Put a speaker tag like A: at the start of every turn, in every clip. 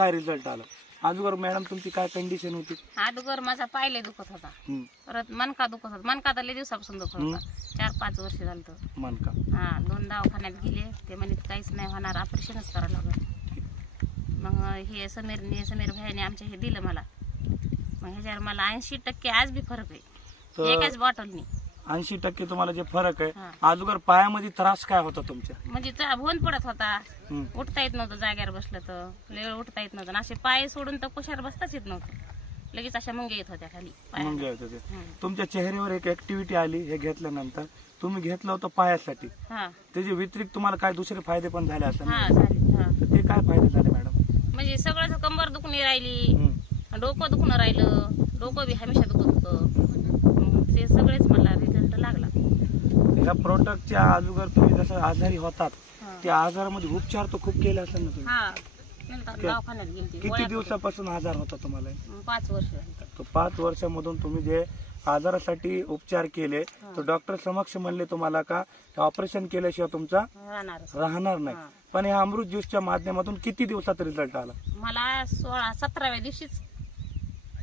A: काय रिझल्ट आला? अगोदर मॅडम तुमची काय कंडिशन होती?
B: अगोदर माझा पायले दुखत होता. परत मनका दुखत होता. मनका तर लय दिवसापासून दुखत होता. चार पाच वर्ष झालं तर.
A: मन का
B: हा दोन दवाखान्यात गेले. ते म्हणे काहीच नाही होणार ऑपरेशनच करावं लागेल. मग हे समीरने समीर भाईने आमच्या हे दिलं मला. मग ह्याच्यावर मला ऐंशी टक्के आज बी फरक आहे.
A: तर
B: एकाच बॉटलनी
A: ऐंशी टक्के तुम्हाला जे फरक आहे. अगोदर पायामध्ये त्रास काय होता तुमच्या
B: म्हणजे चा- भोन पडत होता. उठता येत नव्हतं जाग्यावर बसलं तर लय उठता येत नव्हतं आणि असे पाय सोडून तर कुशार बसताच येत नव्हतं लगेच अशा मुंग्या येत होत्या खाली
A: मग
B: पायाला.
A: जे होतं ते.
B: हं.
A: तुमच्या चेहऱ्यावर एक ऍक्टिव्हिटी आली हे घेतल्यानंतर तुम्ही घेतलं होतं पायासाठी
B: हा
A: त्याचे व्यतिरिक्त तुम्हाला काय दुसरे फायदे पण झाले?
B: हा हा
A: तर ते काय फायदे झाले मॅडम
B: म्हणजे सगळं कंबर दुखून राहिली. डोकं दुखणं राहिलं डोकं बी हमेशा दुखत होतं मग ते सगळेच मला रिझल्ट लागला.
A: ह्या प्रोडक्टच्या अगोदर तुम्ही जसं आजारी होतात. त्या आजारामध्ये उपचार तर खूप केले असेल ना तुम्ही?
B: हा. दवाखान्यात
A: किती दिवसापासून आजार होता तुम्हाला?
B: पाच वर्ष झाली.
A: तर पाच वर्षामधून तुम्ही जे आजारासाठी उपचार केले तर डॉक्टर समक्ष म्हणले तुम्हाला का ऑपरेशन केल्याशिवाय तुमचा
B: राहणारच
A: राहणार नाही.
B: हा.
A: पण ह्या अमृत ज्यूसच्या माध्यमातून किती दिवसात रिझल्ट आला?
B: मला सोळा सतराव्या दिवशीच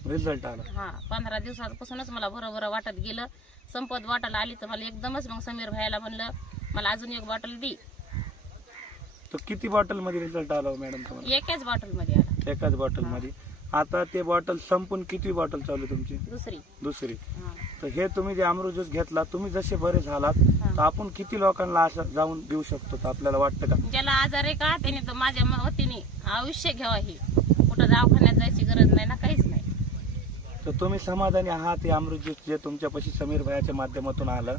A: रिझल्ट आला.
B: हा पंधरा दिवसापासूनच मला बरं बरं वाटत गेलं. संपत बॉटल आली तर मला एकदमच मग समीर भाईला म्हणलं मला अजून एक बॉटल दी.
A: तर किती बॉटलमध्ये रिझल्ट आला हो मॅडम तुम्हाला?
B: एकाच बॉटलमध्ये आला.
A: एकाच बॉटलमध्ये. आता ते बॉटल संपून किती बॉटल चालू आहे तुमची?
B: दुसरी.
A: दुसरी.
B: हा.
A: तर हे तुम्ही जे अमृत ज्यूस घेतला तुम्ही जसे बरे झालात
B: हा.
A: तर आपण किती लोकांना असं जाऊन देऊ शकतो तर आपल्याला वाटतं का?
B: ज्याला आजार आहे का त्याने तर माझ्या वतीने आयुष्य घ्यावा हे. कुठं दवाखान्यात जायची गरज नाही.
A: तुम्ही समाधानी आहात हे अमृत ज्यूस जे तुमच्यापाशी समीर भयाच्या माध्यमातून आलं.